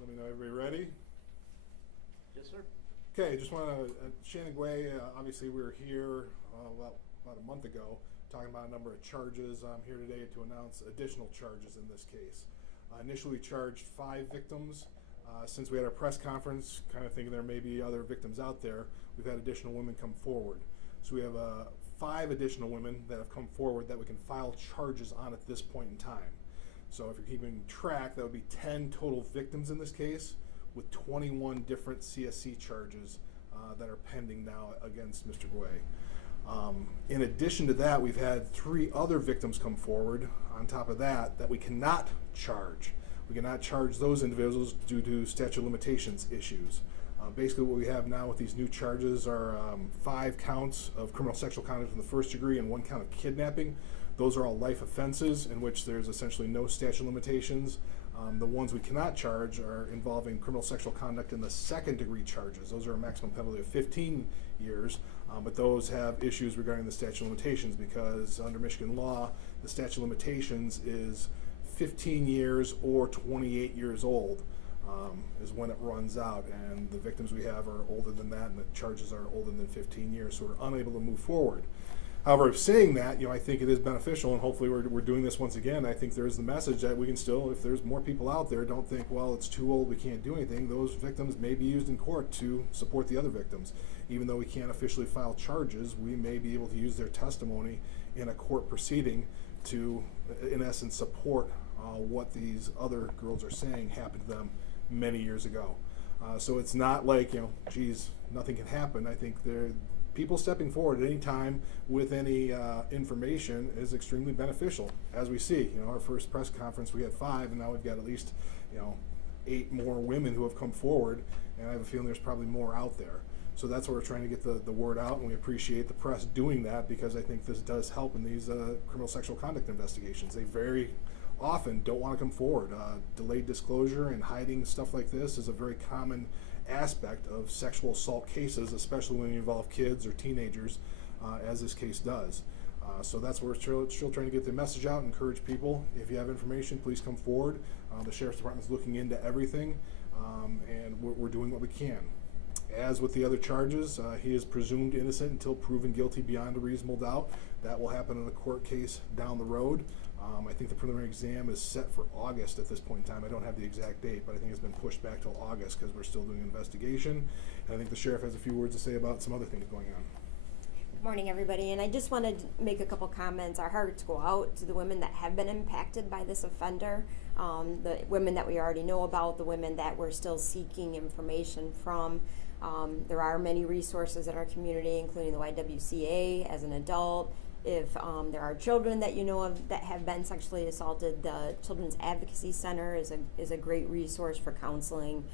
Let me know everybody ready. Yes, sir. Okay, just want to, Shannon Guay, obviously we were here about a month ago talking about a number of charges. I'm here today to announce additional charges in this case. Initially we charged 5 victims. Since we had our press conference, kind of thinking there may be other victims out there, we've had additional women come forward. So we have 5 additional women that have come forward that we can file charges on at this point in time. So if you're keeping track, that would be 10 total victims in this case, with 21 different CSC charges that are pending now against Mr. Guay. In addition to that, we've had 3 other victims come forward on top of that we cannot charge. We cannot charge those individuals due to statute of limitations issues. Basically what we have now with these new charges are 5 counts of criminal sexual conduct in the first degree and 1 count of kidnapping. Those are all life offenses in which there's essentially no statute of limitations. The ones we cannot charge are involving criminal sexual conduct in the second degree charges. Those are a maximum penalty of 15 years, but those have issues regarding the statute of limitations because under Michigan law, the statute of limitations is 15 years or 28 years old is when it runs out, and the victims we have are older than that, and the charges are older than 15 years, so we're unable to move forward. However, saying that, I think it is beneficial, and hopefully we're doing this once again. I think there is the message that we can still, if there's more people out there, don't think, well, it's too old, we can't do anything. Those victims may be used in court to support the other victims. Even though we can't officially file charges, we may be able to use their testimony in a court proceeding to, in essence, support what these other girls are saying happened to them many years ago. So it's not like, geez, nothing can happen. I think people stepping forward at any time with any information is extremely beneficial. As we see, our first press conference we had 5, and now we've got at least 8 more women who have come forward, and I have a feeling there's probably more out there. So that's why we're trying to get the word out, and we appreciate the press doing that because I think this does help in these criminal sexual conduct investigations. They very often don't want to come forward. Delayed disclosure and hiding stuff like this is a very common aspect of sexual assault cases, especially when you involve kids or teenagers, as this case does. So that's where we're still trying to get the message out, encourage people. If you have information, please come forward. The Sheriff's Department is looking into everything, and we're doing what we can. As with the other charges, he is presumed innocent until proven guilty beyond a reasonable doubt. That will happen in a court case down the road. I think the preliminary exam is set for August at this point in time. I don't have the exact date, but I think it's been pushed back till August because we're still doing an investigation. And I think the sheriff has a few words to say about some other things going on. Good morning, everybody, and I just wanted to make a couple comments. Our hearts go out to the women that have been impacted by this offender, the women that we already know about, the women that we're still seeking information from. There are many resources in our community, including the YWCA as an adult. If there are children that you know of that have been sexually assaulted, the Children's Advocacy Center is a great resource for counseling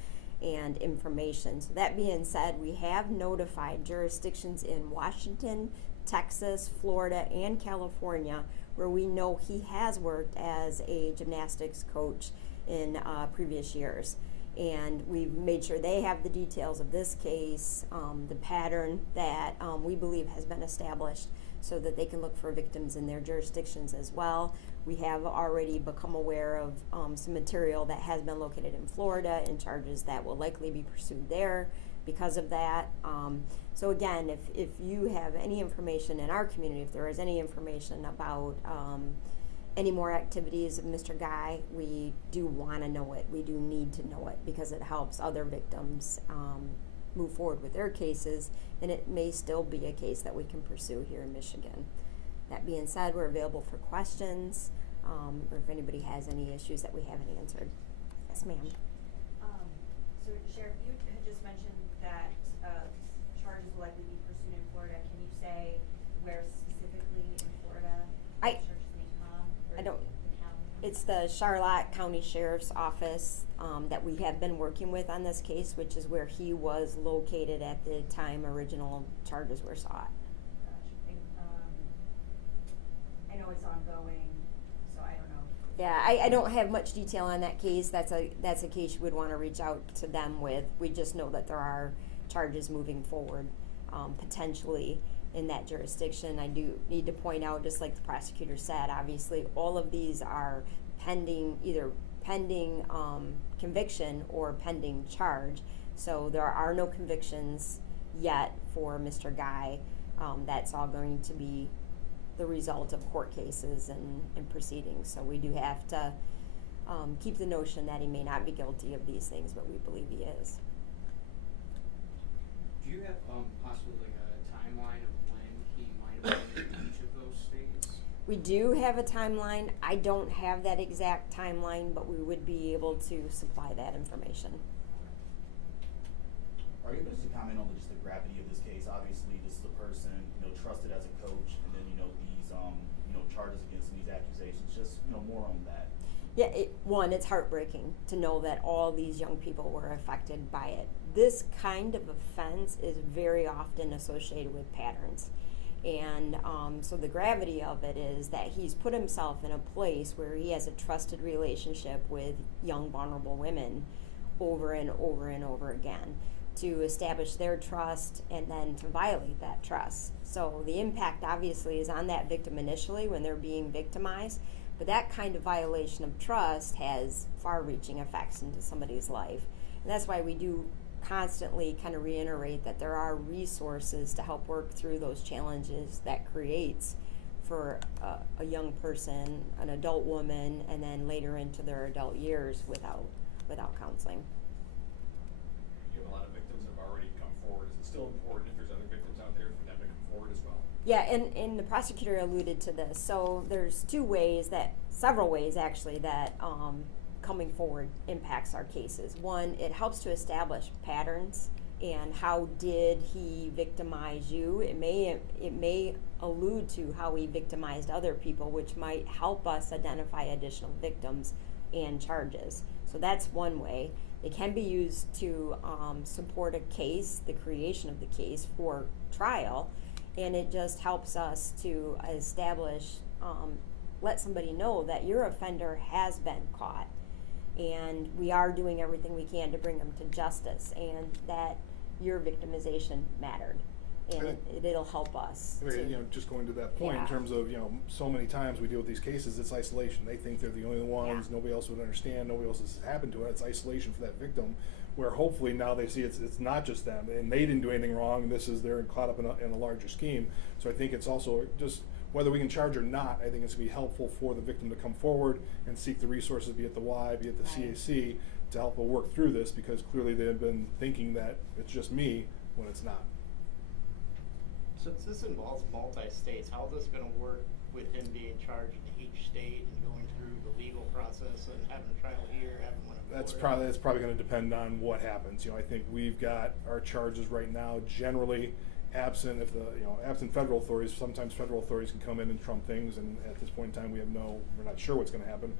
and information. So that being said, we have notified jurisdictions in Washington, Texas, Florida, and California where we know he has worked as a gymnastics coach in previous years. And we've made sure they have the details of this case, the pattern that we believe has been established so that they can look for victims in their jurisdictions as well. We have already become aware of some material that has been located in Florida and charges that will likely be pursued there because of that. So again, if you have any information in our community, if there is any information about any more activities of Mr. Guy, we do want to know it. We do need to know it because it helps other victims move forward with their cases, and it may still be a case that we can pursue here in Michigan. That being said, we're available for questions, or if anybody has any issues that we haven't answered. Yes, ma'am. So, Sheriff, you had just mentioned that charges will likely be pursued in Florida. Can you say where specifically in Florida charges may come? I don't. It's the Charlotte County Sheriff's Office that we have been working with on this case, which is where he was located at the time original charges were sought. Gotcha. I know it's ongoing, so I don't know. Yeah, I don't have much detail on that case. That's a case you would want to reach out to them with. We just know that there are charges moving forward, potentially in that jurisdiction. I do need to point out, just like the prosecutor said, obviously all of these are pending conviction or pending charge. So there are no convictions yet for Mr. Guy. That's all going to be the result of court cases and proceedings. So we do have to keep the notion that he may not be guilty of these things, but we believe he is. Do you have possibly like a timeline of when he might have been in each of those states? We do have a timeline. I don't have that exact timeline, but we would be able to supply that information. Are you able to comment on just the gravity of this case? Obviously, this is a person, trusted as a coach, and then, these, charges against him, these accusations. Just, more on that. Yeah, it's heartbreaking to know that all these young people were affected by it. This kind of offense is very often associated with patterns. And so the gravity of it is that he's put himself in a place where he has a trusted relationship with young, vulnerable women over and over and over again, to establish their trust and then to violate that trust. So the impact obviously is on that victim initially when they're being victimized, but that kind of violation of trust has far-reaching effects into somebody's life. And that's why we do constantly kind of reiterate that there are resources to help work through those challenges that creates for a young person, an adult woman, and then later into their adult years without counseling. You have a lot of victims that have already come forward. Is it still important if there's other victims out there for them to come forward as well? Yeah, and the prosecutor alluded to this. So there's several ways actually, that coming forward impacts our cases. One, it helps to establish patterns and how did he victimize you. It may allude to how he victimized other people, which might help us identify additional victims and charges. So that's one way. It can be used to support a case, the creation of the case for trial, and it just helps us to establish, let somebody know that your offender has been caught, and we are doing everything we can to bring them to justice, and that your victimization mattered, and it'll help us. I mean, just going to that point, in terms of, so many times we deal with these cases, it's isolation. They think they're the only ones, nobody else would understand, nobody else has happened to it. It's isolation for that victim, where hopefully now they see it's not just them, and they didn't do anything wrong, and they're caught up in a larger scheme. So I think it's also just, whether we can charge or not, I think it's going to be helpful for the victim to come forward and seek the resources, be it the Y, be it the CAC, to help them work through this, because clearly they've been thinking that it's just me when it's not. Since this involves multi-states, how is this going to work with him being charged in each state and going through the legal process and having a trial here, having one in Florida? That's probably going to depend on what happens. I think we've got our charges right now generally absent federal authorities. Sometimes federal authorities can come in and trump things, and at this point in time we're not sure what's going to happen.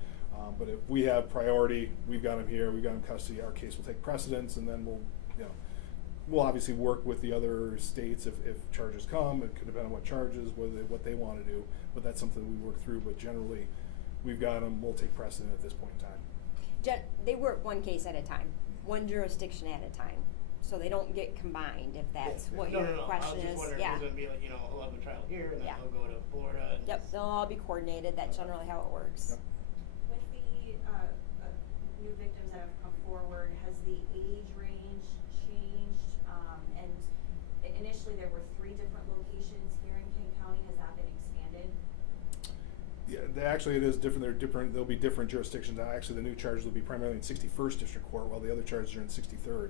But if we have priority, we've got him here, we've got him in custody, our case will take precedence, and then we'll obviously work with the other states if charges come. It could depend on what charges, what they want to do, but that's something we work through. But generally, we've got them, we'll take precedent at this point in time. They work one case at a time, one jurisdiction at a time, so they don't get combined, if that's what your question is. I was just wondering if it's going to be like, we'll have a trial here, and then they'll go to Florida. And they'll all be coordinated. That's generally how it works. Yep. With the new victims that have come forward, has the age range changed? And initially there were 3 different locations here in King County. Has that been expanded? Yeah, actually it is different. There'll be different jurisdictions. Actually, the new charges will be primarily in 61st District Court, while the other charges are in 63rd.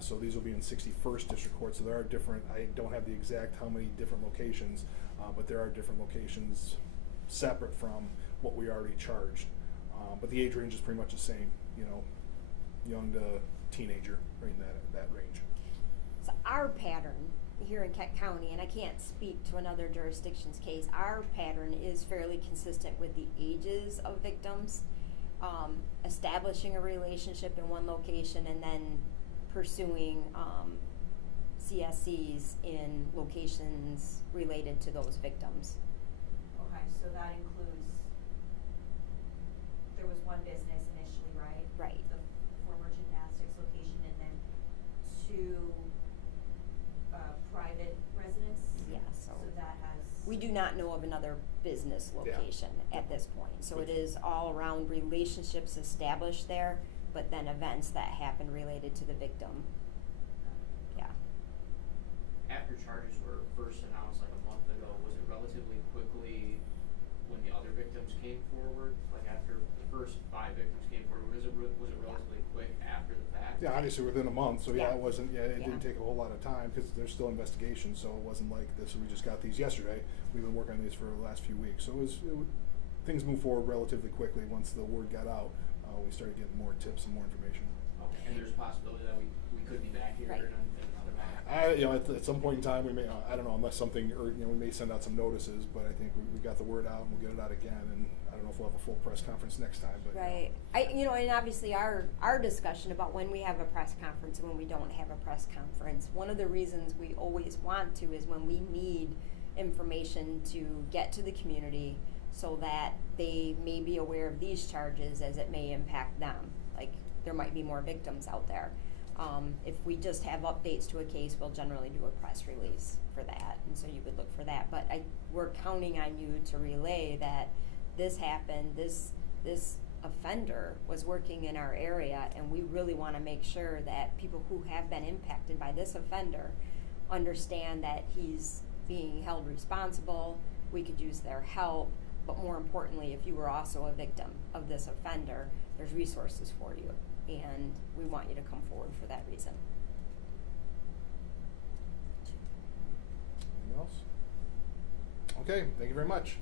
So these will be in 61st District Court. So there are different, I don't have the exact how many different locations, but there are different locations separate from what we already charged. But the age range is pretty much the same, young to teenager, right in that range. So our pattern here in Kent County, and I can't speak to another jurisdiction's case, our pattern is fairly consistent with the ages of victims, establishing a relationship in one location and then pursuing CSCs in locations related to those victims. Okay, so that includes, there was one business initially, right? Right. The former gymnastics location, and then 2 private residents? Yeah, so that has... we do not know of another business location at this point. So it is all around relationships established there, but then events that happen related to the victim. Yeah. After charges were first announced like a month ago, was it relatively quickly when the other victims came forward? Like after the first 5 victims came forward, was it relatively quick after the fact? Yeah, obviously within a month, so yeah, Yeah. it wasn't, it Yeah. didn't take a whole lot of time, because there's still investigations, so it wasn't like this, we just got these yesterday. We've been working on these for the last few weeks, so things moved forward relatively quickly. Once the word got out, we started getting more tips and more information. Okay. And there's a possibility that we could be back here Right. in another month? At some point in time, we may, I don't know, unless something, or, we may send out some notices, but I think we got the word out, and we'll get it out again, and I don't know if we'll have a full press conference next time, but. Right. And obviously our discussion about when we have a press conference and when we don't have a press conference, one of the reasons we always want to is when we need information to get to the community so that they may be aware of these charges as it may impact them. Like, there might be more victims out there. If we just have updates to a case, we'll generally do a press release for that, and so you would look for that. But we're counting on you to relay that this happened, this offender was working in our area, and we really want to make sure that people who have been impacted by this offender understand that he's being held responsible, we could use their help, but more importantly, if you were also a victim of this offender, there's resources for you, and we want you to come forward for that reason. Anything else? Okay, thank you very much.